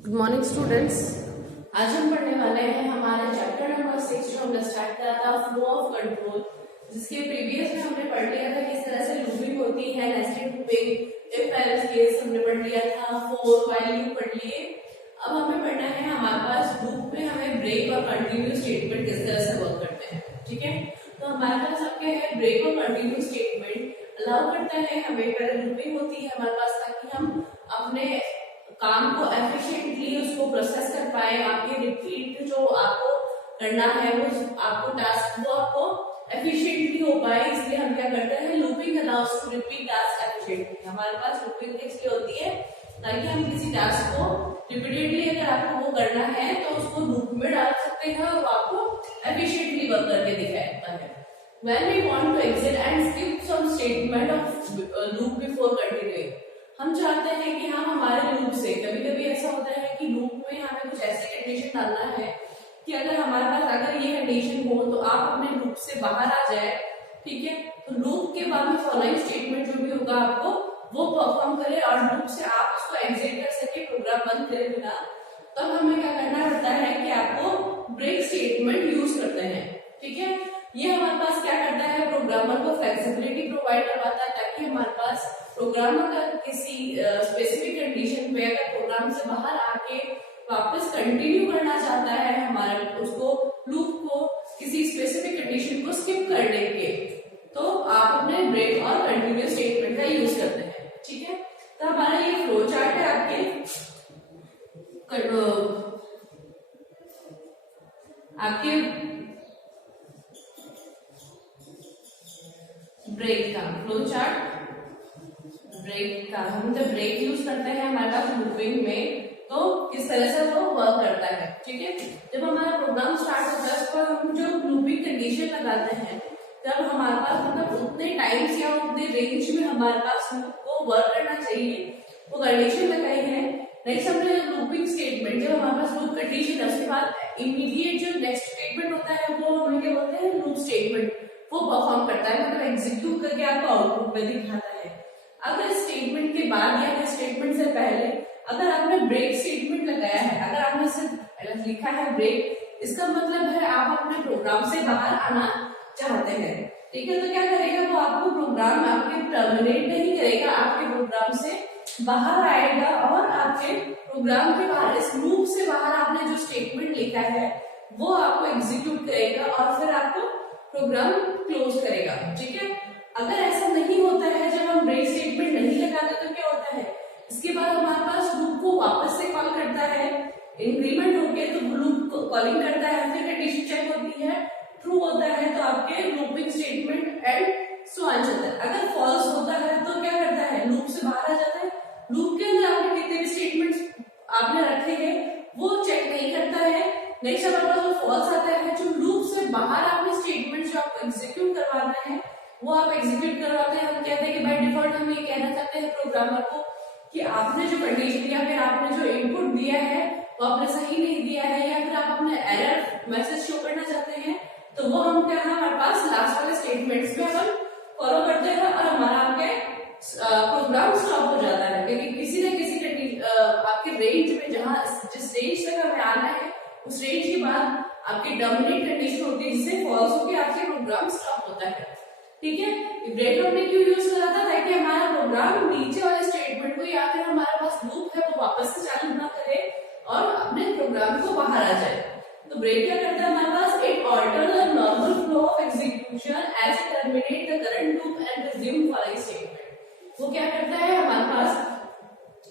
Good morning students. आज हम पढ़ने वाले हैं हमारे चैप्टर नंबर 6 जो हमने स्टार्ट करा था फ्लो ऑफ कंट्रोल, जिसके प्रीवियस में हमने पढ़ लिया था किस तरह से लूपिंग होती है, nested looping, if else case हमने पढ़ लिया था, फॉर व्हाइल लूप पढ़ लिए। अब हमें पढ़ना है हमारे पास लूप में हमें ब्रेक और कंटिन्यू स्टेटमेंट किस तरह से वर्क करते हैं। ठीक है, तो हमारे पास आपके है ब्रेक और कंटिन्यू स्टेटमेंट अलाउ करता है हमें, पहले लूपिंग होती है हमारे पास ताकि हम अपने काम को एफिशिएंटली उसको प्रोसेस कर पाए। आपके रिपीट जो आपको करना है वो आपको टास्क वो आपको एफिशिएंटली हो पाए, इसलिए हम क्या करते हैं looping allows to repeat task efficiently. हमारे पास लूपिंग इसलिए होती है ताकि हम किसी टास्क को रिपीटेडली अगर आपको वो करना है तो उसको लूप में डाल सकते हैं और आपको एफिशिएंटली वर्क करके दिखाता है। When we want to exit and skip some statement of loop before continuing, हम चाहते हैं कि हम हमारे लूप से, कभी कभी ऐसा होता है कि लूप में हमें कुछ ऐसी कंडीशन डालना है कि अगर हमारे पास अगर ये कंडीशन हो तो आप अपने लूप से बाहर आ जाए। ठीक है, तो लूप के बाद में फॉलोइंग स्टेटमेंट जो भी होगा आपको वो परफॉर्म करे और लूप से आप उसको एग्जिट कर सके प्रोग्राम बंद करे बिना। तब हमें क्या करना पड़ता है कि आपको ब्रेक स्टेटमेंट यूज करते हैं। ठीक है, ये हमारे पास क्या करता है प्रोग्रामर को फ्लेक्सिबिलिटी प्रोवाइड करवाता है ताकि हमारे पास प्रोग्रामर का किसी स्पेसिफिक कंडीशन पे अगर प्रोग्राम से बाहर आके वापस कंटिन्यू करना चाहता है हमारे उसको लूप को किसी स्पेसिफिक कंडीशन को स्किप करने के, तो आप अपने ब्रेक और कंटिन्यू स्टेटमेंट का यूज करते हैं। ठीक है, तो हमारा ये फ्लो चार्ट है आपके ब्रेक का फ्लो चार्ट। ब्रेक का हम जब ब्रेक यूज करते हैं हमारे पास लूपिंग में तो किस तरह से वो वर्क करता है। ठीक है, जब हमारा प्रोग्राम स्टार्ट होता है उसको हम जो लूपिंग कंडीशन लगाते हैं तब हमारे पास मतलब उतने टाइम्स या उतने रेंज में हमारे पास लूप को वर्क करना चाहिए, वो कंडीशन लगाई है। नेक्स्ट हमने लूपिंग स्टेटमेंट, जब हमारे पास लूप कंडीशन है उसके बाद इमीडिएट जो नेक्स्ट स्टेटमेंट होता है वो हमें क्या बोलते हैं लूप स्टेटमेंट, वो परफॉर्म करता है, मतलब एग्जीक्यूट करके आपको आउटपुट में दिखाता है। अगर स्टेटमेंट के बाद या स्टेटमेंट से पहले अगर आपने ब्रेक स्टेटमेंट लगाया है, अगर आपने सिर्फ लिखा है ब्रेक, इसका मतलब है आप अपने प्रोग्राम से बाहर आना चाहते हैं। ठीक है, तो क्या करेगा वो आपको प्रोग्राम आपके टर्मिनेट नहीं करेगा, आपके प्रोग्राम से बाहर आएगा और आपके प्रोग्राम के बाहर इस लूप से बाहर आपने जो स्टेटमेंट लिखा है वो आपको एग्जीक्यूट करेगा और फिर आपको प्रोग्राम क्लोज करेगा। ठीक है, अगर ऐसा नहीं होता है जब हम ब्रेक स्टेटमेंट नहीं लगाते तो क्या होता है इसके बाद हमारे पास लूप को वापस से कॉल करता है, इंक्रीमेंट होके तो लूप को कॉलिंग करता है, फिर कंडीशन चेक होती है, ट्रू होता है तो आपके looping statement and so on चलता है। अगर फॉल्स होता है तो क्या करता है लूप से बाहर आ जाता है, लूप के अंदर आपने कितने भी स्टेटमेंट्स आपने रखे हैं वो चेक नहीं करता है। नेक्स्ट हमारे पास जो फॉल्स आता है, जो लूप से बाहर आपने स्टेटमेंट जो आपको एग्जीक्यूट करवाना है वो आप एग्जीक्यूट करवाते हैं। हम कहते हैं कि बाय डिफॉल्ट हम ये कहना चाहते हैं प्रोग्रामर को कि आपने जो कंडीशन या फिर आपने जो इनपुट दिया है वो आपने सही नहीं दिया है, या फिर आप अपने एरर मैसेज शो करना चाहते हैं तो वो हम क्या है हमारे पास लास्ट वाले स्टेटमेंट्स में हम फॉलो करते हैं और हमारा आपके प्रोग्राम स्टॉप हो जाता है, क्योंकि किसी न किसी आपके रेंज में जहां जिस रेंज तक हमें आना है उस रेंज के बाद आपकी टर्मिनेट कंडीशन होती है जिससे फॉल्स होकर आपके प्रोग्राम स्टॉप होता है। ठीक है, ब्रेक हमने क्यों यूज करा था ताकि हमारा प्रोग्राम नीचे वाले स्टेटमेंट को या फिर हमारे पास लूप है वो वापस से चालू ना करे और अपने प्रोग्राम को बाहर आ जाए। तो ब्रेक क्या करता है हमारे पास it alter the normal flow of execution as it terminate the current loop and resume following statement. वो क्या करता है हमारे पास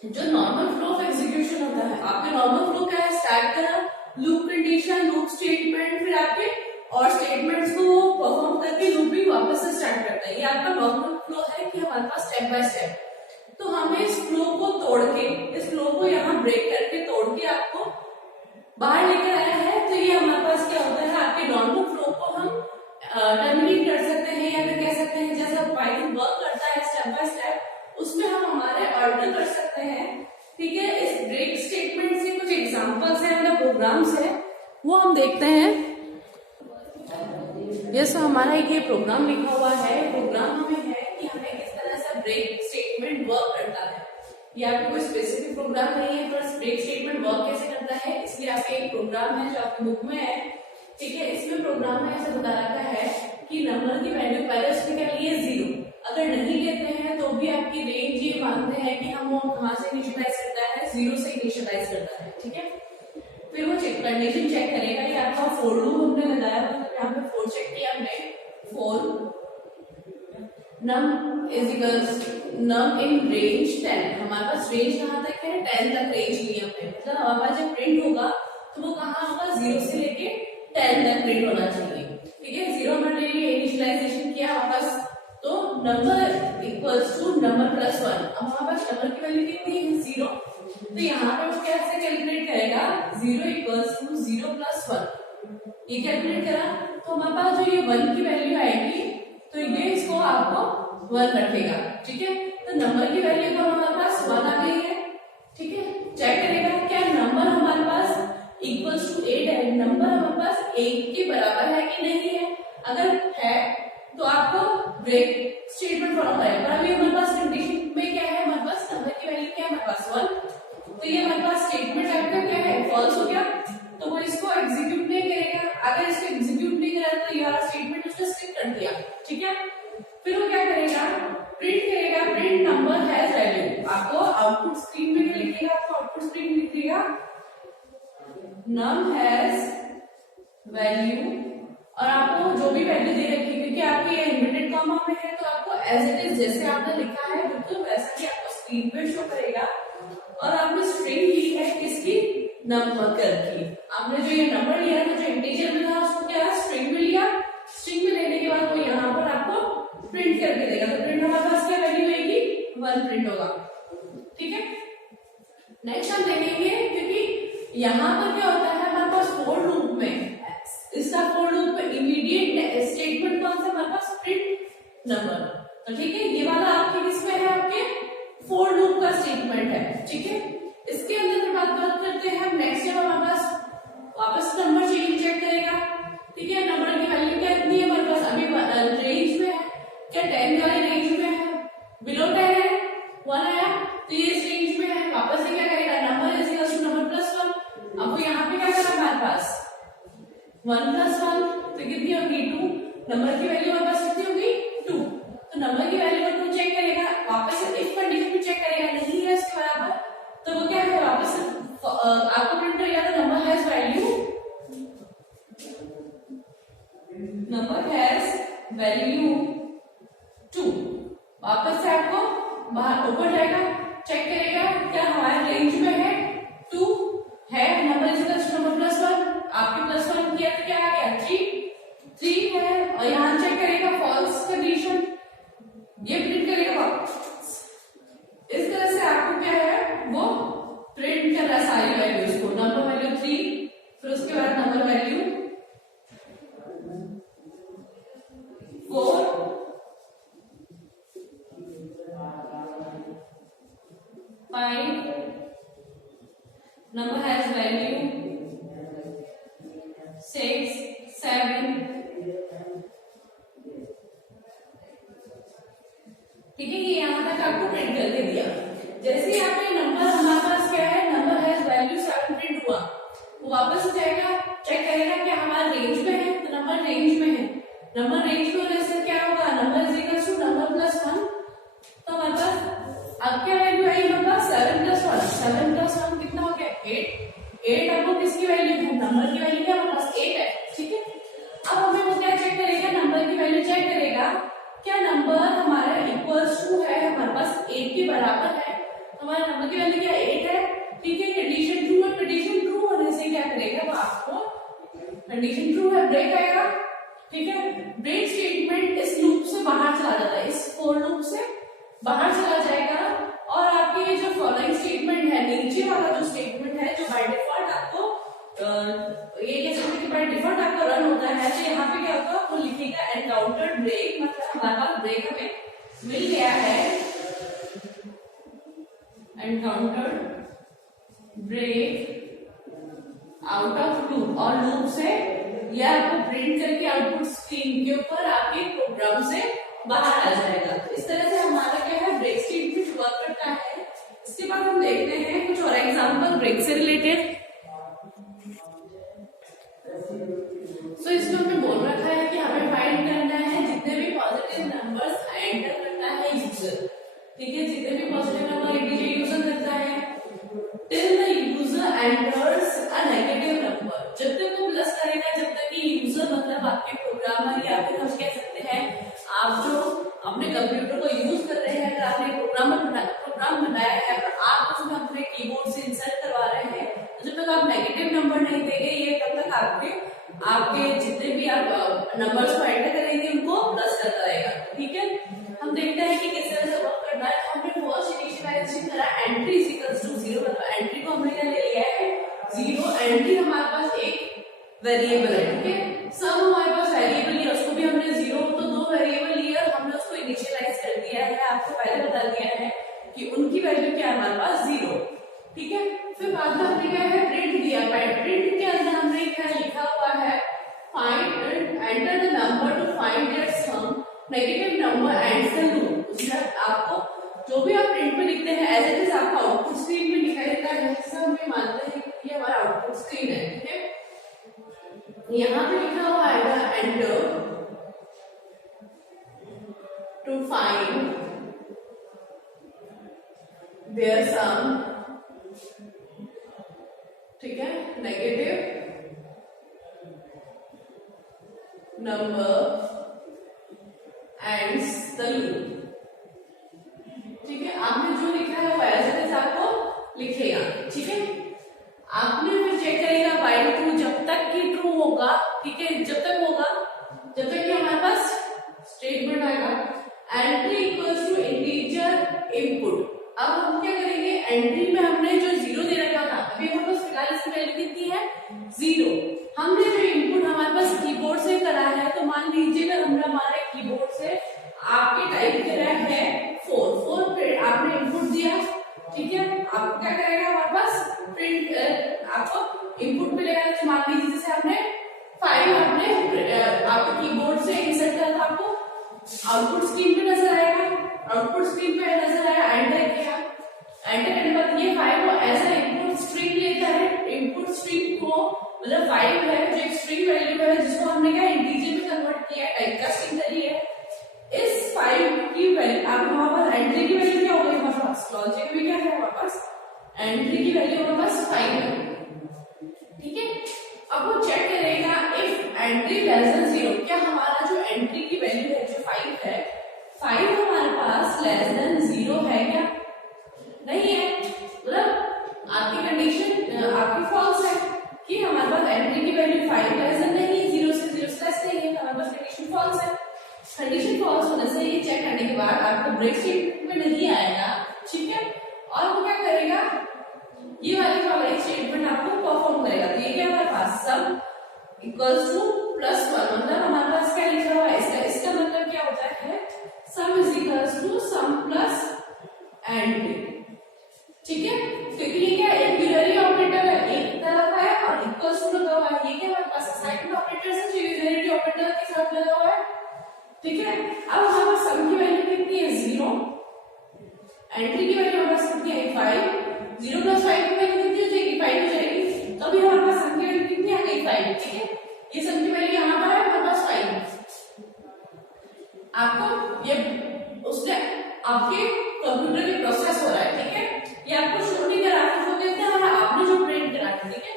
जो नॉर्मल फ्लो ऑफ एग्जीक्यूशन होता है, आपके नॉर्मल फ्लो क्या है स्टार्ट करा लूप कंडीशन लूप स्टेटमेंट फिर आपके और स्टेटमेंट्स को परफॉर्म करके लूपिंग वापस से स्टार्ट करता है। ये आपका नॉर्मल फ्लो है कि हमारे पास स्टेप बाय स्टेप, तो हमें इस फ्लो को तोड़ के इस फ्लो को यहाँ ब्रेक करके तोड़ के आपको बाहर लेकर आया है। तो ये हमारे पास क्या होता है आपके नॉर्मल फ्लो को हम टर्मिनेट कर सकते हैं या फिर कह सकते हैं जैसा पाइथन वर्क करता है स्टेप बाय स्टेप उसमें हम हमारे ऑर्डर कर सकते हैं। ठीक है, इस ब्रेक स्टेटमेंट से कुछ एग्जांपल्स हैं मतलब प्रोग्राम्स हैं वो हम देखते हैं। जैसे हमारा एक ये प्रोग्राम लिखा हुआ है, प्रोग्राम हमें है कि हमें किस तरह से ब्रेक स्टेटमेंट वर्क करता है। ये आपको कोई स्पेसिफिक प्रोग्राम नहीं है, पर ब्रेक स्टेटमेंट वर्क कैसे करता है, इसलिए आपके एक प्रोग्राम है जो आपकी बुक में है, ठीक है। इसमें प्रोग्राम में ऐसा बता रखा है कि नंबर की वैल्यू पहले उसने क्या लिए 0, अगर नहीं लेते हैं तो भी आपकी रेंज ये मानते हैं कि हम वो कहां से इनिशियलाइज करता है, 0 से इनिशियलाइज करता है, ठीक है। फिर वो कंडीशन चेक करेगा, ये आपका फॉर लूप हमने लगाया, मतलब यहाँ पे फॉर चेक किया हमने, for num is equals num in range 10, हमारे पास रेंज कहाँ तक है, 10 तक रेंज ली हमने, मतलब हमारे पास जब प्रिंट होगा तो वो कहाँ होगा, 0 से लेके 10 तक प्रिंट होना चाहिए, ठीक है। 0 हमने इनिशियलाइजेशन किया हमारे पास, तो number equals to number plus 1, अब हमारे पास नंबर की वैल्यू कितनी है, 0, तो यहाँ पे वो कैसे कैलकुलेट करेगा, 0 इक्वल्स टू 0 प्लस 1, ये कैलकुलेट करा, तो हमारे पास जो ये 1 की वैल्यू आएगी तो ये इसको आपको 1 रखेगा, ठीक है। तो नंबर की वैल्यू को हमारे पास 1 आ गई है, ठीक है। चेक करेगा क्या नंबर हमारे पास इक्वल्स टू 8 है, नंबर हमारे पास 1 के बराबर है कि नहीं है, अगर है तो आपको ब्रेक स्टेटमेंट फॉलो करेगा, पर अभी हमारे पास कंडीशन में क्या है, हमारे पास नंबर की वैल्यू क्या है, हमारे पास 1, तो ये हमारे पास स्टेटमेंट आपका क्या है, फॉल्स हो गया, तो वो इसको एग्जीक्यूट नहीं करेगा, अगर इसको एग्जीक्यूट नहीं करा तो ये स्टेटमेंट उसने स्किप कर दिया, ठीक है। फिर वो क्या करेगा, प्रिंट करेगा, प्रिंट नंबर हैज वैल्यू, आपको आउटपुट स्क्रीन में क्या लिखेगा, आपको आउटपुट स्क्रीन में लिखेगा num हैज वैल्यू, और आपको जो भी वैल्यू दे रखी है, क्योंकि आपके ये इनवर्टेड कॉमा में है, तो आपको एज इट इज जैसे आपने लिखा है बिल्कुल वैसा ही आपको स्क्रीन पे शो करेगा, और आपने स्ट्रिंग ली है किसकी, नंबर की, आपने जो ये नंबर लिया था जो इंटीजर में था उसको क्या स्ट्रिंग में लिया, स्ट्रिंग में लेने के बाद वो यहाँ पर आपको प्रिंट करके देगा, तो प्रिंट हमारे पास क्या वैल्यू आएगी, 1 प्रिंट होगा, ठीक है। नेक्स्ट हम देखेंगे, क्योंकि यहाँ पर क्या होता है हमारे पास फॉर लूप में, इसका फॉर लूप में इमीडिएट स्टेटमेंट कौन सा हमारे पास, प्रिंट नंबर, तो ठीक है, ये वाला आपके किसमें है, आपके फॉर लूप का स्टेटमेंट है, ठीक है। इसके अंदर जब बात करते हैं नेक्स्ट, जब हमारे पास वापस नंबर चेक करेगा, ठीक है, नंबर की वैल्यू क्या इतनी है हमारे पास, अभी रेंज में है, क्या 10 वाली रेंज में है, बिलो 10 है, 1 आया, तो ये इस रेंज में है, वापस से क्या करेगा, number is equal to number plus 1, अब वो यहाँ पे क्या करा हमारे पास 1 प्लस 1, तो कितनी होगी 2, नंबर की वैल्यू हमारे पास कितनी होगी 2, तो नंबर की वैल्यू को चेक करेगा, वापस से इफ कंडीशन में चेक करेगा, नहीं है इसके बराबर, तो वो क्या है, वापस आपको प्रिंट करेगा, तो number has value, number has value 2, वापस से आपको बाहर ऊपर जाएगा, चेक करेगा क्या हमारे रेंज में है 2 है, number is equal to number plus 1, आपके प्लस 1 किया तो क्या आ गया 3 है, और यहाँ चेक करेगा फॉल्स कंडीशन, ये प्रिंट करेगा वापस, इस तरह से आपको क्या है वो प्रिंट कर रहा है सारी वैल्यूज को, नंबर वैल्यू 3, फिर उसके बाद number value 4, 5, number has value 6, 7, ठीक है, ये यहाँ तक आपको प्रिंट करके दिया, जैसे यहाँ पे नंबर हमारे पास क्या है, नंबर हैज वैल्यू 7 प्रिंट हुआ, वो वापस जाएगा, चेक करेगा कि हमारे रेंज में है, तो नंबर रेंज में है, नंबर रेंज में होने से क्या होगा, number is equal to number plus 1, तो हमारे पास अब क्या वैल्यू आई हमारे पास 7 प्लस 1, 7 प्लस 1 कितना हो गया 8 आपको किसकी वैल्यू है, नंबर की वैल्यू क्या हमारे पास 8 है, ठीक है। अब हमें वो क्या चेक करेगा, नंबर की वैल्यू चेक करेगा, क्या नंबर हमारा इक्वल्स टू है, हमारे पास 8 के बराबर है, हमारे नंबर की वैल्यू क्या 8 है, ठीक है। कंडीशन ट्रू है, कंडीशन ट्रू होने से क्या करेगा वो आपको, कंडीशन ट्रू है ब्रेक आएगा, ठीक है। ब्रेक स्टेटमेंट इस लूप से बाहर चला जाता है, इस फॉर लूप से बाहर चला जाएगा, और आपके ये जो फॉलोइंग स्टेटमेंट है, नीचे वाला जो स्टेटमेंट है जो बाय डिफॉल्ट आपको ये कह सकते हैं कि बाय डिफॉल्ट आपका रन होता है, तो यहाँ पे क्या होगा, वो लिखेगा एनकाउंटर्ड ब्रेक, मतलब हमारे पास ब्रेक हमें मिल गया है, encountered break out of loop, और लूप से यह आपको प्रिंट करके आउटपुट स्क्रीन के ऊपर आपके प्रोग्राम से बाहर आ जाएगा। तो इस तरह से हमारा क्या है ब्रेक स्टेटमेंट वर्क करता है। इसके बाद नंबर्स एंटर करता है यूजर, ठीक है, जितने भी पॉजिटिव नंबर इंटीजर यूजर करता है till the user enters a negative number, जब तक वो प्लस करेगा, जब तक कि यूजर मतलब आपके प्रोग्रामर या फिर हम कह सकते हैं आप जो अपने कंप्यूटर को यूज कर रहे हैं, अगर आपने प्रोग्राम बनाया है और आप उसमें अपने कीबोर्ड से इंसर्ट करवा रहे हैं, तो जब तक आप नेगेटिव नंबर नहीं देंगे ये तब तक आपके जितने भी आप नंबर्स को एंटर करेंगे उनको प्लस करता रहेगा, ठीक है। हम देखते हैं कि किस तरह से वर्क करना है। हमने फर्स्ट इनिशियलाइजेशन करा एंट्री इज इक्वल्स टू 0, मतलब एंट्री को हमने क्या ले लिया है 0, एंट्री हमारे पास एक वेरिएबल है, ठीक है, सब हमारे पास वेरिएबल है, उसको भी हमने 0, तो दो वेरिएबल लिए और हमने उसको इनिशियलाइज कर दिया है, आपको पहले बता दिया है कि उनकी वैल्यू क्या है हमारे पास 0, ठीक है। फिर बाद में हमने क्या है प्रिंट दिया, प्रिंट के अंदर हमने क्या लिखा हुआ है find enter the number to find their sum negative number and the loop. उसमें आपको जो भी आप प्रिंट में लिखते हैं एज इट इज आपका आउटपुट स्क्रीन में दिखाई देता है, जैसे हम ये मानते हैं कि ये हमारा आउटपुट स्क्रीन है, ठीक है। यहाँ पे लिखा हुआ है एंटर टू फाइंड देयर सम, ठीक है, negative number and the loop, ठीक है। आपने जो लिखा है वो एज इट इज आपको लिखेगा, ठीक है। आपने फिर चेक करेगा बाई ट्रू, जब तक कि ट्रू होगा, ठीक है, जब तक कि हमारे पास स्टेटमेंट आएगा entry equals to integer input. अब हम क्या करेंगे, एंट्री में हमने जो 0 दे रखा था, अभी हमारे पास फिलहाल इसकी वैल्यू कितनी है 0, हमने जो इनपुट हमारे पास कीबोर्ड से करा है, तो मान लीजिए अगर हमने हमारे कीबोर्ड से आपके टाइप करा है 4 पे आपने इनपुट दिया, ठीक है, आपको क्या करेगा हमारे पास प्रिंट आपको इनपुट मिलेगा, तो मान लीजिए जैसे आपने 5 आपने आपके कीबोर्ड से इंसर्ट किया था, आपको आउटपुट स्क्रीन पे नजर आएगा, आउटपुट स्क्रीन पे नजर आया, एंटर किया, एंटर करने के बाद ये 5 को एज अ इनपुट स्ट्रिंग लेता है, इनपुट स्ट्रिंग को मतलब 5 है जो एक स्ट्रिंग वैल्यू है जिसको हमने क्या इंटीजर में कन्वर्ट किया है, टाइपकास्टिंग करी है। इस 5 की वैल्यू अब हमारे पास एंट्री की वैल्यू क्या होगी, हमारे पास लॉजिक में क्या है हमारे पास एंट्री की वैल्यू हमारे पास 5 है, ठीक है। अब वो चेक करेगा इफ एंट्री लेस देन 0, क्या हमारा जो एंट्री की वैल्यू है जो 5 है, 5 हमारे पास लेस देन 0 है क्या, नहीं है, मतलब आपकी कंडीशन आपकी फॉल्स है कि हमारे पास एंट्री की वैल्यू 5 लेस देन नहीं, 0 से लेस नहीं है, हमारे पास कंडीशन फॉल्स है। कंडीशन फॉल्स होने से ये चेक करने के बाद आपको ब्रेक स्टेटमेंट में नहीं आएगा, ठीक है, और वो क्या करेगा ये वाली स्टेटमेंट आपको परफॉर्म करेगा। तो ये क्या हमारे पास सम इक्वल्स टू +1, मतलब हमारे पास क्या लिखा हुआ है इसका मतलब क्या होता है sum is equals to sum plus entry, ठीक है, क्योंकि ये क्या एक यूनरी ऑपरेटर है, एक तरफ है और इक्वल्स टू लगा हुआ है, ये क्या हमारे पास असाइनमेंट ऑपरेटर है जो यूनरी ऑपरेटर के साथ लगा हुआ है, ठीक है। अब हमारे पास सम की वैल्यू कितनी है 0, एंट्री की वैल्यू हमारे पास कितनी है 5, 0 + 5 की वैल्यू कितनी हो जाएगी 5 हो जाएगी, तो अभी हमारे पास सम की वैल्यू कितनी आ गई 5, ठीक है, ये सम की वैल्यू यहाँ पर है हमारे पास 5। आपको ये उसने आपके कंप्यूटर में प्रोसेस हो रहा है, ठीक है, ये आपको शो नहीं करा रहा है, आपने जो प्रिंट करा है, ठीक है।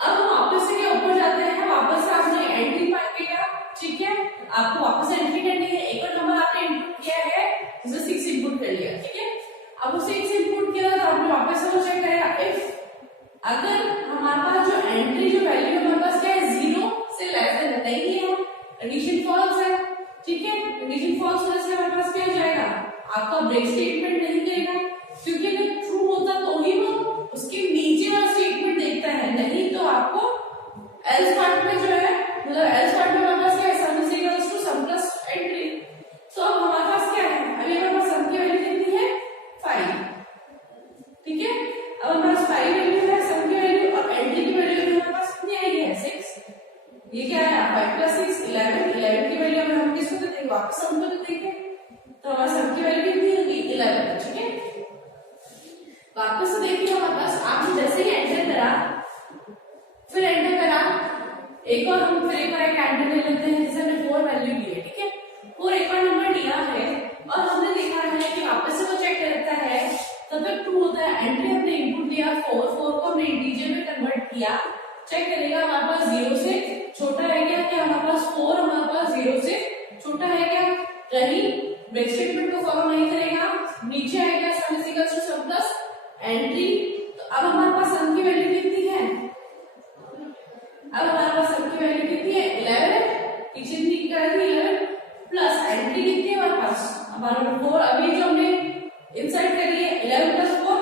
अब हम वापस से क्या ऊपर जाते हैं, वापस से आपने एंट्री पाएगा, ठीक है, आपको वापस एंट्री करनी है, एक और नंबर आपने इनपुट किया है जैसे 6 इनपुट कर लिया, ठीक है। अब उसे 6 इनपुट किया तो आपने वापस से वो चेक करेगा इफ अगर हमारे पास जो एंट्री जो वैल्यू हमारे पास क्या है 0 से लेस देन नहीं है, कंडीशन फॉल्स है, ठीक है, कंडीशन फॉल्स होने से हमारे पास क्या हो जाएगा आपका ब्रेक स्टेटमेंट नहीं करेगा, क्योंकि अगर ट्रू होता तो ही वो उसके नीचे वाला स्टेटमेंट देखता है, नहीं तो आपको एल्स पार्ट में जो है मतलब एल्स पार्ट में हमारे पास क्या है sum is equals to sum plus entry, तो अब हमारे पास क्या है अभी हमारे पास सम की वैल्यू कितनी है 5, ठीक है, अब हमारे पास 5 वैल्यू है सम की वैल्यू और एंट्री की वैल्यू हमारे पास कितनी आई है 6, ये क्या है 5 + 6 11 की वैल्यू अगर हम किसको देंगे वापस सम को देंगे तो हमारे सम की वैल्यू कितनी होगी 11, ठीक है। वापस से देखिए हमारे पास आपने जैसे ही एंटर करा फिर एंटर करा एक और हम फिर एक बार एक एंटर ले लेते हैं, जैसे हमने 4 वैल्यू ली है, ठीक है, 4 एक और नंबर लिया तब तक ट्रू होता है। एंट्री हमने इनपुट दिया 4 को हमने इंटीजर में कन्वर्ट किया, चेक करेगा हमारे पास 0 से छोटा है क्या हमारे पास 4 हमारे पास 0 से छोटा है क्या, कहीं ब्रेक स्टेटमेंट को फॉलो नहीं करेगा, नीचे आएगा sum is equal to sum plus entry. तो अब हमारे पास सम की वैल्यू कितनी है, अब हमारे पास सम की वैल्यू कितनी है 11, पीछे की कर दी 11 प्लस एंट्री कितनी है हमारे पास हमारा 4, अभी जो हमने इनसाइड करी है 11 प्लस 4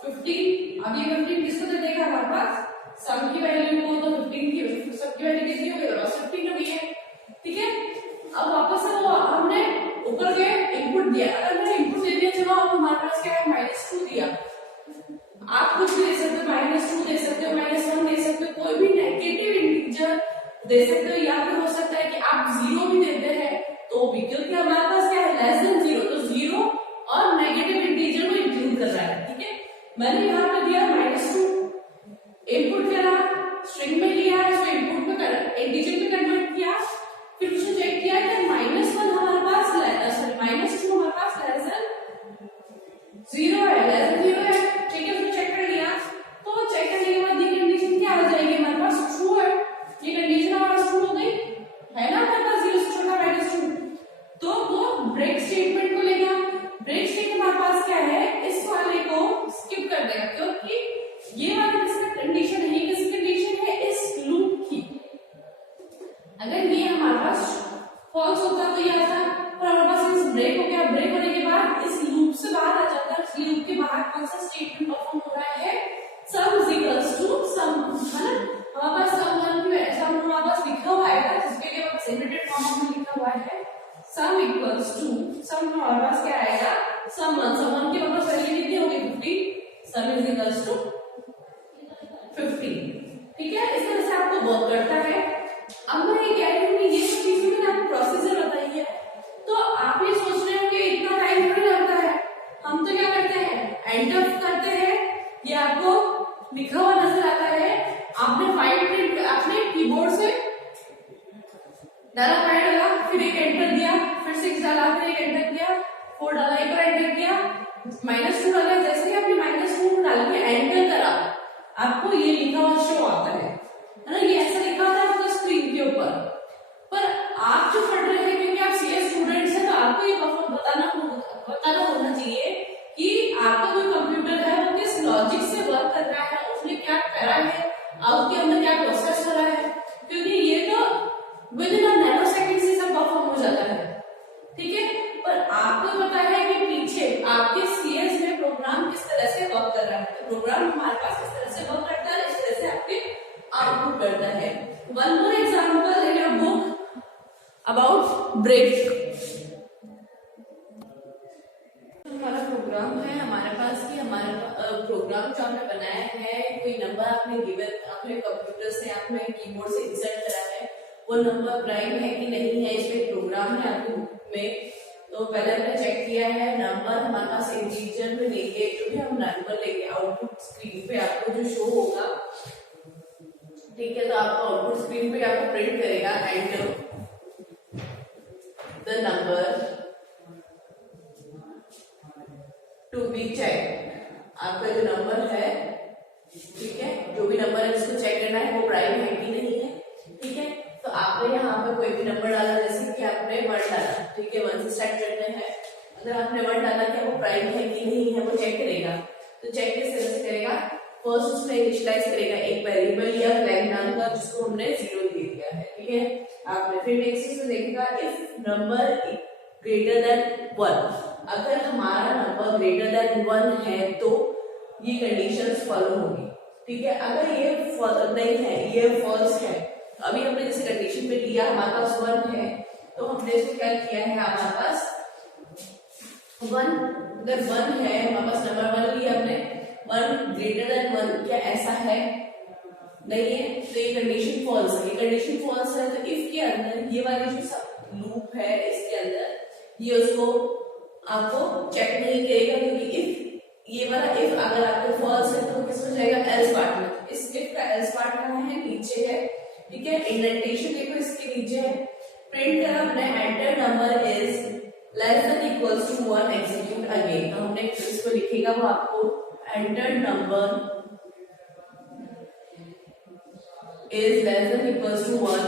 15, अभी 15 किसको दे देगा हमारे पास सम की वैल्यू को, तो 15 की सम की वैल्यू कितनी होगी 15 होगी है, ठीक है। अब वापस से वो हमने ऊपर के इनपुट दिया, अगर मैंने इनपुट दे दिया चलो अब हमारे पास क्या है -2 दिया, आप कुछ भी दे सकते हो -2 दे सकते हो -1 दे सकते हो, कोई भी नेगेटिव इंटीजर दे सकते हो, या फिर हो सकता है कि आप 0 भी देते हैं तो भी, क्योंकि हमारे पास क्या है लेस देन 0, तो 0 और नेगेटिव इंटीजर को इंक्लूड कर रहा है, ठीक है। मैंने यहाँ पे दिया -2 इनपुट करा, स्ट्रिंग में लिया, इसको इनपुट में कर इंटीजर में कन्वर्ट किया, फिर उसने चेक किया कि -1 हमारे पास सॉरी -2 हमारे पास लेस देन 0 है, लेस देन 0 है, ठीक है। फिर चेक कर लिया, तो चेक करने के बाद ये कंडीशन क्या आ जाएगी हमारे पास ट्रू है, ये कंडीशन हमारे पास ट्रू हो गई है ना, हमारे पास 0 से छोटा -2, तो वो ब्रेक स्टेटमेंट को लेगा, ब्रेक स्टेटमेंट हमारे पास क्या है इस वाले को स्किप कर देगा, क्योंकि ये वाली किसका कंडीशन है, किसकी कंडीशन है इस लूप की, अगर ये हमारे पास फॉल्स होता तो ये आता, पर हमारे पास इस ब्रेक हो गया, ब्रेक होने के बाद इस लूप से बाहर आ जाता है, इस लूप के बाहर कौन सा स्टेटमेंट परफॉर्म हो रहा है सम इज इक्वल्स टू सम, है ना, हमारे पास सम हमारे पास लिखा हुआ है जिसके लिए सिम्युलेटेड फॉर्म में लिखा हुआ है सम इक्वल्स टू सम, हमारे पास क्या आएगा सम 1 की हमारे पास वैल्यू कितनी होगी 50, सम इज इक्वल्स टू 50, ठीक है। इस तरह से आपको वर्क करता है। अब मैं ये कह रही हूँ कि ये सब चीजें मैंने आपको प्रोसीजर बताई है, तो आप ये सोच रहे हो कि इतना टाइम थोड़ी लगता है, हम तो क्या करते हैं एंटर करते हैं, ये आपको लिखा हुआ नजर आता है, आपने फाइल प्रिंट आपने कीबोर्ड से डाला, फाइल डाला, फिर एक एंटर दिया, फिर 6 डाला, फिर एक एंटर किया, 4 डाला, एक और एंटर किया, -2 डाला, जैसे ही आपने -2 डाल के एंटर करा आपको ये लिखा हुआ शो आता है ना, ये ऐसा लिखा होता है आपको स्क्रीन के ऊपर, पर आप जो पढ़ रहे हैं क्योंकि आप सीएस स्टूडेंट्स हैं तो आपको ये बताना होना चाहिए कि आपका कोई कंप्यूटर है वो किस लॉजिक से वर्क कर रहा है, उसने क्या करा है, उसके अंदर क्या प्रोसेस हो रहा है, क्योंकि ये तो विद इन नैनो सेकंड से सब परफॉर्म हो जाता है, ठीक है। पर आपको पता है कि पीछे आपके सीएस में प्रोग्राम किस तरह से वर्क कर रहा है, तो प्रोग्राम हमारे पास किस तरह से वर्क करता है, इस तरह से आपके आउटपुट करता है। One more example in your book about break. हमारा प्रोग्राम है हमारे पास कि हमारा प्रोग्राम जो आपने बनाया है, कोई नंबर आपने गिवन, आपने कंप्यूटर से आपने कीबोर्ड से इंसर्ट करा है, वो नंबर प्राइम है कि नहीं है, इसमें प्रोग्राम है आपके बुक में, तो पहले हमने चेक किया है नंबर हमारे पास इंटीजर में लेंगे, जो भी हम नंबर लेंगे आउटपुट स्क्रीन पे आपको जो शो होगा, ठीक है, तो आपको आउटपुट स्क्रीन पे आपको प्रिंट करेगा and the number to be check, आपका जो नंबर है, ठीक है, जो भी नंबर है जिसको चेक करना है वो प्राइम है कि नहीं है, ठीक है। तो आपने यहाँ पे कोई भी नंबर डाला, जैसे कि आपने 1 डाला, ठीक है, 1 से स्टार्ट करते हैं, अगर आपने 1 डाला क्या वो प्राइम है कि नहीं है वो चेक करेगा, तो चेक किस तरह से करेगा, फर्स्ट उसमें इनिशियलाइज करेगा एक वेरिएबल या फ्लैग नाम का जिसको हमने 0 दे दिया है, ठीक है। आपने फिर नेक्स्ट से देखेगा इफ नंबर ग्रेटर देन 1, अगर हमारा नंबर ग्रेटर देन 1 है तो ये कंडीशंस फॉलो होगी, ठीक है। अगर ये नहीं है, ये फॉल्स है, अभी हमने जैसे कंडीशन में लिया हमारे पास 1 है, तो हमने इसको क्या किया है, हमारे पास 1, अगर 1 है हमारे पास नंबर 1 लिया हमने, 1 ग्रेटर देन 1 क्या ऐसा है नहीं है, तो ये कंडीशन फॉल्स है, ये कंडीशन फॉल्स है, तो इफ के अंदर ये वाली जो लूप है इसके अंदर ये उसको आपको चेक नहीं करेगा, क्योंकि इफ ये वाला इफ अगर आपको फॉल्स है तो किसमें जाएगा, एल्स पार्ट में, इस इफ का एल्स पार्ट कहाँ है, नीचे है, ठीक है। इंडेंटेशन देखो इसके नीचे है, प्रिंट करा हमने enter number is less than equals to 1 execute, again. तो हमने इसको लिखेगा वो आपको enter number is less than equals to 1,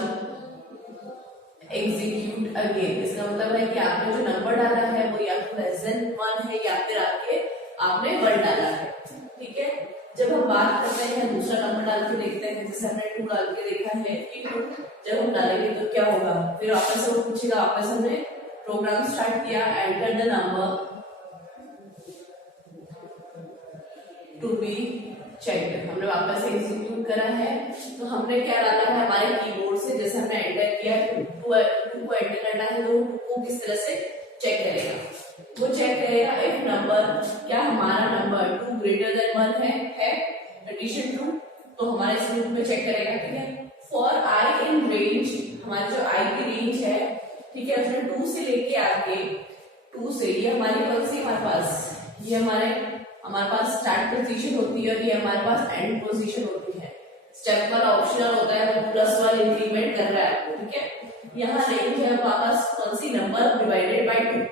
execute again. इसका मतलब है कि आपने जो नंबर डाला है वो या तो लेस देन 1 है या फिर आके आपने 1 डाला है। ठीक है, जब हम बात करते हैं दूसरा नंबर डाल के देखते हैं, जैसे हमने 2 डाल के देखा है कि 2 जब हम डालेंगे तो क्या होगा, फिर वापस से वो पूछेगा, वापस हमने प्रोग्राम स्टार्ट किया, enter the number to be check, हमने वापस एग्जीक्यूट करा है। तो हमने क्या डाला है हमारे कीबोर्ड से, जैसे हमने एंटर किया 2 को एंटर करना है तो वो किस तरह से चेक करेगा, वो चेक करेगा इफ नंबर, क्या हमारा नंबर 2 ग्रेटर देन 1 है कंडीशन ट्रू, तो हमारे इस लूप में चेक करेगा। ठीक है, फॉर आई इन रेंज, हमारी जो आई की रेंज है, ठीक है, उसमें 2 से लेके आके 2 से, ये हमारी कौन सी हमारे पास, ये हमारे पास स्टार्ट पोजीशन होती है और ये हमारे पास एंड पोजीशन होती है। स्टेप वाला ऑप्शनल होता है, वो +1 इंक्रीमेंट कर रहा है आपको। ठीक है, यहाँ रेंज है हमारे पास कौन सी, नंबर डिवाइडेड बाय 2।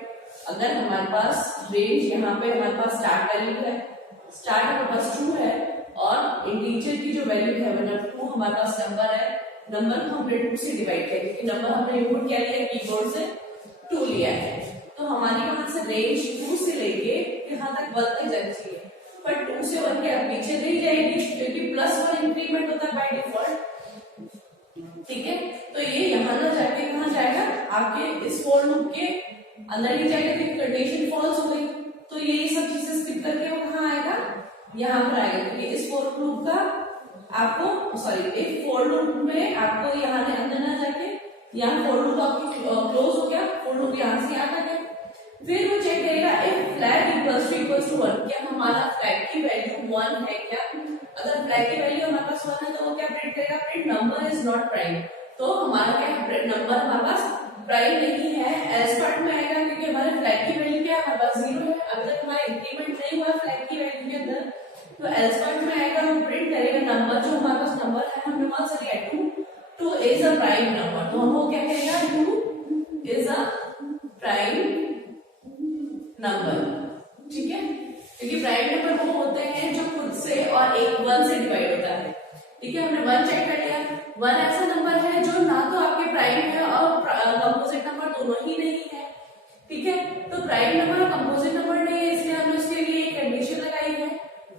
अगर हमारे पास रेंज, यहाँ पे हमारे पास स्टार्ट वैल्यू है, स्टार्ट हमारे पास 2 है और इंटीजर की जो वैल्यू है मतलब 2 हमारे पास नंबर है, नंबर को हमने 2 से डिवाइड किया क्योंकि नंबर हमने इनपुट क्या लिया, कीबोर्ड से 2 लिया है। तो हमारी वहां से रेंज 2 से लेके यहाँ तक 1 तक जानी चाहिए, पर 2 से 1 के पीछे नहीं जाएगी क्योंकि +1 इंक्रीमेंट होता है बाय डिफॉल्ट। ठीक है, तो ये यहाँ ना जाके कहाँ जाएगा, आपके इस फॉर लूप के अंदर ही जाएगा क्योंकि कंडीशन फॉल्स हो गई, तो ये सब चीजें स्किप करके वो कहाँ आएगा, यहाँ पर आएगा। क्योंकि इस फॉर लूप का आपको, सॉरी, एक फॉर लूप में आपको यहाँ अंदर ना जाके, यहाँ फॉर लूप आपकी क्लोज हो गया, फॉर लूप यहाँ से यहाँ तक है। फिर वो चेक करेगा इफ फ्लैग इक्वल्स टू 1, क्या हमारा फ्लैग की वैल्यू 1 है क्या। अगर फ्लैग की वैल्यू हमारे पास 1 है तो वो क्या प्रिंट करेगा, print number is not prime. तो हमारा क्या है, नंबर हमारे पास प्राइम नहीं है, एल्स पार्ट में आएगा क्योंकि हमारे फ्लैग की वैल्यू क्या है, हमारे पास 0 है। अभी तक हमारा इंक्रीमेंट नहीं हुआ फ्लैग की वैल्यू के अंदर, तो एल्स पार्ट में आएगा, वो प्रिंट करेगा नंबर, जो हमारे पास नंबर है हमने कौन सा लिया, 2 इज अ प्राइम नंबर। तो हम वो क्या कहेगा, 2 इज अ प्राइम नंबर। ठीक है, क्योंकि प्राइम नंबर वो होते हैं जो खुद से और 1 से डिवाइड होता है। ठीक है, हमने 1 चेक कर लिया, 1 ऐसा नंबर है जो ना तो आपके प्राइम है और कंपोजिट नंबर दोनों ही नहीं है। ठीक है, तो प्राइम नंबर और कंपोजिट नंबर नहीं है, इसलिए हमने उसके लिए एक कंडीशन लगाई है।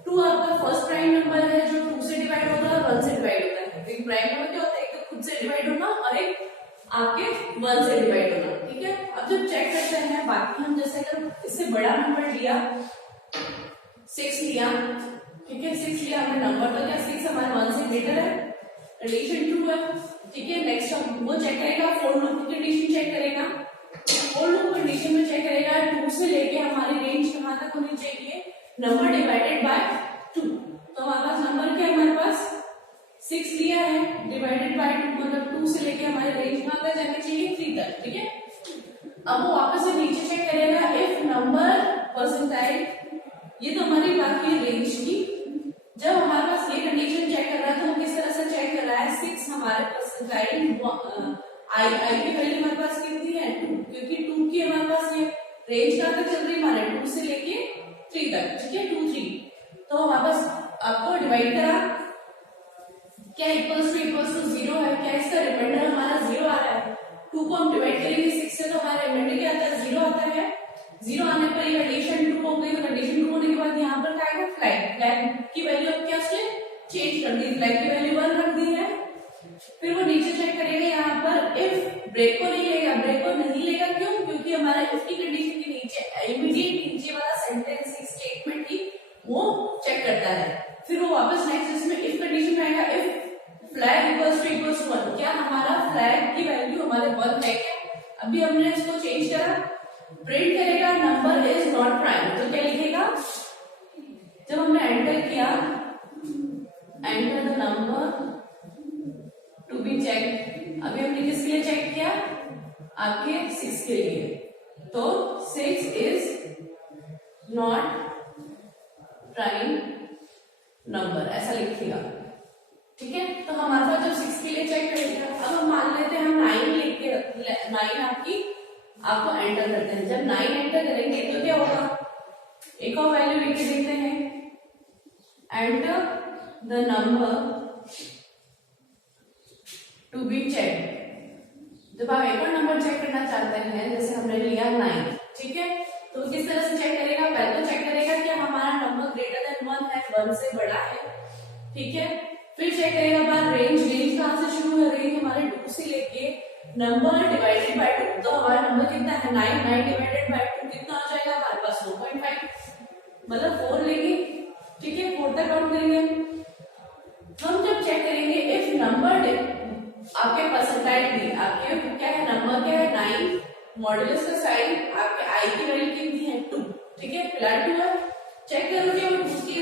2 आपका फर्स्ट प्राइम नंबर है जो 2 से डिवाइड होता है और 1 से डिवाइड होता है। क्योंकि प्राइम नंबर क्या होता है, एक तो खुद से डिवाइड होना और एक आपके 1 से डिवाइड होना। ठीक है, अब जब चेक करते हैं, बाकी हम जैसे अगर इससे बड़ा नंबर लिया, 6 लिया, ठीक है, 6 लिया हमने नंबर, तो क्या 6 हमारे 1 से ग्रेटर है, कंडीशन ट्रू है। ठीक है, नेक्स्ट हम वो चेक करेगा, फॉर लूप की कंडीशन चेक करेगा, फॉर लूप कंडीशन में चेक करेगा 2 से लेके हमारी रेंज कहां तक होनी चाहिए, नंबर डिवाइडेड बाय 2। तो हमारे पास नंबर क्या है, हमारे पास 6 लिया है, डिवाइडेड बाय 2 मतलब 2 से लेके हमारी रेंज कहां तक जानी चाहिए, 3 तक। ठीक है, अब वो वापस से नीचे चेक करेगा इफ नंबर परसेंटाइल, ये तो हमारी बात की रेंज की। जब हमारे पास ये कंडीशन चेक कर रहा है तो वो किस तरह से चेक कर रहा है, 6 हमारे परसेंटाइल, आई की वैल्यू हमारे पास कितनी है, 2, क्योंकि 2 की हमारे पास ये रेंज कहां तक चल रही है, हमारे 2 से लेके 3 तक। ठीक है, 2 3, तो हमारे पास आपको डिवाइड करा, क्या इक्वल्स टू 0 है, क्या इसका रिमाइंडर हमारा 0 आ रहा है। 2 को हम डिवाइड करेंगे 6 से तो हमारा रिमाइंडर क्या आता है, 0 आता है। 0 आने पर ये कंडीशन ट्रू हो गई, तो कंडीशन ट्रू होने के बाद यहाँ पर क्या आएगा, फ्लैग की वैल्यू अब क्या उसने चेंज कर दी, फ्लैग की वैल्यू 1 रख दी है। फिर वो नीचे चेक करेगा यहाँ पर इफ, ब्रेक को नहीं लेगा, ब्रेक को नहीं लेगा क्यों, क्योंकि हमारा इफ की कंडीशन के नीचे इमीडिएट नीचे वाला सेंटेंस स्टेटमेंट ही वो चेक करता है। फिर वो वापस नेक्स्ट इसमें इफ कंडीशन में आएगा, इफ फ्लैग इक्वल्स टू 1, क्या हमारा फ्लैग की वैल्यू हमारे 1 है क्या। अभी हमने इसको चेंज करा, प्रिंट करेगा नंबर इज नॉट प्राइम, तो क्या लिखेगा, जब हमने एंटर किया, enter the number to be check, अभी हमने किसके लिए चेक किया, आपके 6 के लिए, तो 6 इज नॉट प्राइम नंबर ऐसा लिखिएगा। ठीक है, तो हमारे पास जब 6 के लिए चेक करेगा, अब हम मान लेते हैं हम 9 लिख के, 9 आपको एंटर करते हैं। जब 9 एंटर करेंगे तो क्या होगा, enter the number to be checked। जब आप एक और नंबर चेक करना चाहते हैं, जैसे हमने लिया 9, ठीक है, तो किस तरह से चेक करेगा? पहले तो चेक करेगा कि हमारा नंबर ग्रेटर देन 1 है, 1 से बड़ा है, ठीक है। फिर चेक करेगा बार रेंज कहां से शुरू है? रेंज हमारे 2 से लेके नंबर डिवाइडेड बाय 2, तो हमारा नंबर कितना है? 9 डिवाइडेड बाय 2 कितना हो जाएगा हमारे पास? 4.5, मतलब 4 लेंगे, ठीक है, 4 तक काउंट करेंगे। हम जब चेक करेंगे इफ नंबर आपके परसेंटाइल में आपके क्या है, नंबर क्या है 9, मॉड्यूलस का साइन आपके आई की वैल्यू कितनी है 2, ठीक है, फिलहाल 2 है। चेक करोगे उसकी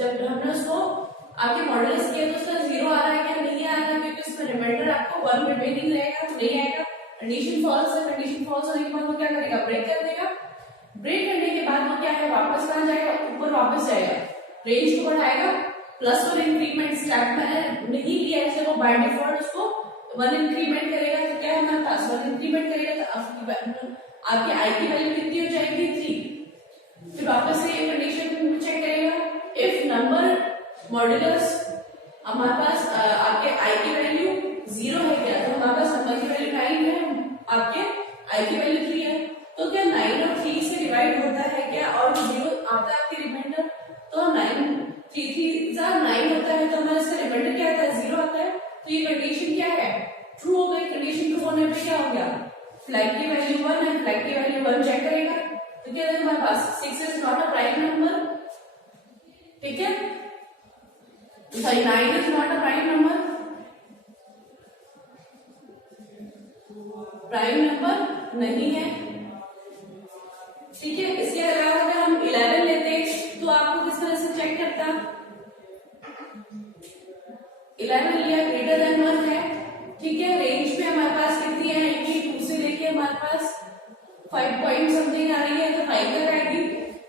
जब हमने उसको आपके मॉड्यूलस किया तो उसका 0 आ रहा है क्या? नहीं आ रहा है, क्योंकि उसमें रिमाइंडर आपको 1 रिमेनिंग रहेगा, तो नहीं आएगा। कंडीशन फॉल्स है, कंडीशन फॉल्स होने के बाद वो क्या करेगा? ब्रेक कर देगा। ब्रेक करने के बाद वो क्या है, वापस कहां जाएगा? ऊपर वापस जाएगा, रेंज को बढ़ाएगा, प्लस 1 इंक्रीमेंट स्टेप में नहीं लिया है, वो बाय डिफॉल्ट उसको 1 इंक्रीमेंट करेगा, तो क्या है हमारे पास 1 इंक्रीमेंट करेगा, तो आपकी आई की वैल्यू कितनी हो जाएगी? 3। फिर वापस से ये कंडीशन चेक करेगा इफ नंबर मॉड्यूलस हमारे पास आपके आई की वैल्यू 0 है क्या? तो हमारे पास नंबर की वैल्यू 9 है, आपके आई की वैल्यू 3 है, तो क्या 9 और 3 से डिवाइड होता है क्या? और 0 आता है आपके रिमाइंडर, तो 9 3 9 होता है, तो हमारे इसका रिमाइंडर क्या आता है? 0 आता है। तो ये कंडीशन क्या है? ट्रू हो गई। कंडीशन ट्रू होने पे क्या हो गया? फ्लैग की वैल्यू 1 है, फ्लैग की वैल्यू 1 चेक करेगा, तो क्या है हमारे पास 6 is not a prime number, ठीक है, sorry 9 is not a prime number, prime number नहीं है, ठीक है। इसके अलावा अगर हम 11 लेते तो आपको किस तरह से चेक करता? 11 लिया, ग्रेटर देन 1 है, ठीक है, रेंज में हमारे पास कितनी है? 2 से लेके हमारे पास 5 पॉइंट समथिंग आ रही है, तो 5 तक आएगी,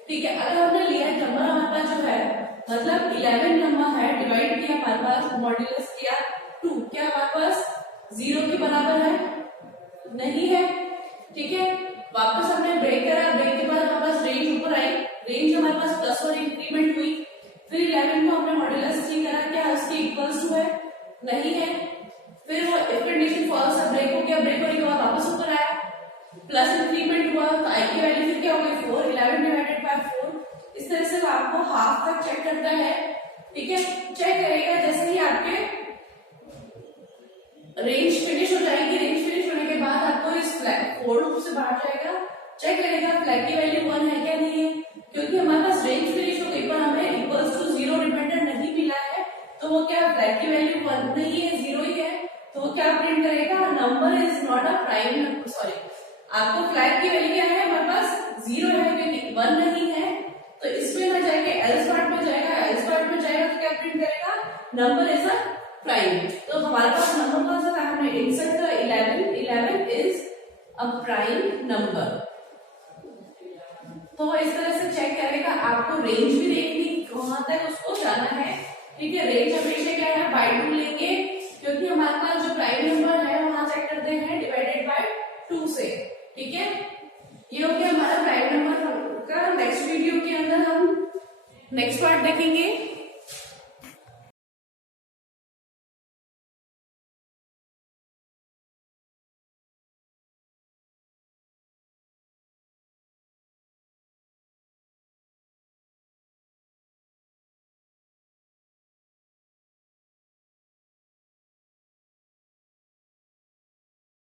ठीक है। अगर हमने लिया नंबर हमारे पास जो है, मतलब 11 नंबर है, डिवाइड किया हमारे पास, मॉड्यूलस किया 2, क्या हमारे पास 0 के बराबर है? नहीं है, ठीक है। वापस हमने ब्रेक करा, ब्रेक के बाद हमारे पास रेंज ऊपर आई, रेंज हमारे पास प्लस और इंक्रीमेंट हुई, फिर 11 को हमने मॉड्यूलस 3 करा, क्या उसकी इक्वल्स टू है? नहीं है। फिर इफ कंडीशन फॉल्स है, ब्रेक हो गया, ब्रेक होने के बाद वापस ऊपर आया, प्लस इंक्रीमेंट हुआ, तो आई की वैल्यू फिर क्या हो गई? 4, 11 डिवाइडेड बाय 4। इस तरह से आपको हाफ तक चेक करता है, ठीक है। चेक करेगा जैसे ही आपके रेंज फिनिश हो जाएगी, रेंज फिनिश होने के बाद आपको इस फ्लैग 4 से बाहर जाएगा, चेक करेगा फ्लैग की वैल्यू 1 है क्या? नहीं है, क्योंकि हमारे पास रेंज फिनिश हो गई पर हमें इक्वल्स टू 0 रिमाइंडर नहीं मिला है, तो वो क्या फ्लैग की वैल्यू 1 नहीं है, 0 ही है, तो वो क्या प्रिंट करेगा? Number is not a prime number, sorry, आपको फ्लैग की वैल्यू क्या है? हमारे पास 0 है, क्योंकि 1 नहीं है, तो इसमें ना जाके एल्स पार्ट में जाएगा, एल्स पार्ट में जाएगा तो क्या प्रिंट करेगा? Number is a prime. तो हमारे पास नंबर कौन सा था? हमने इंसर्ट किया 11 इज अ प्राइम नंबर। तो इस तरह से चेक करेगा, आपको रेंज भी देखनी कहां तक उसको जाना है, ठीक है। रेंज हमेशा क्या है? बाय 2 लेंगे, क्योंकि हमारे पास जो प्राइम नंबर है वहां चेक करते हैं डिवाइडेड बाय 2 से, ठीक है। ये हो गया हमारा प्राइम नंबर का। नेक्स्ट वीडियो के अंदर हम नेक्स्ट पार्ट देखेंगे।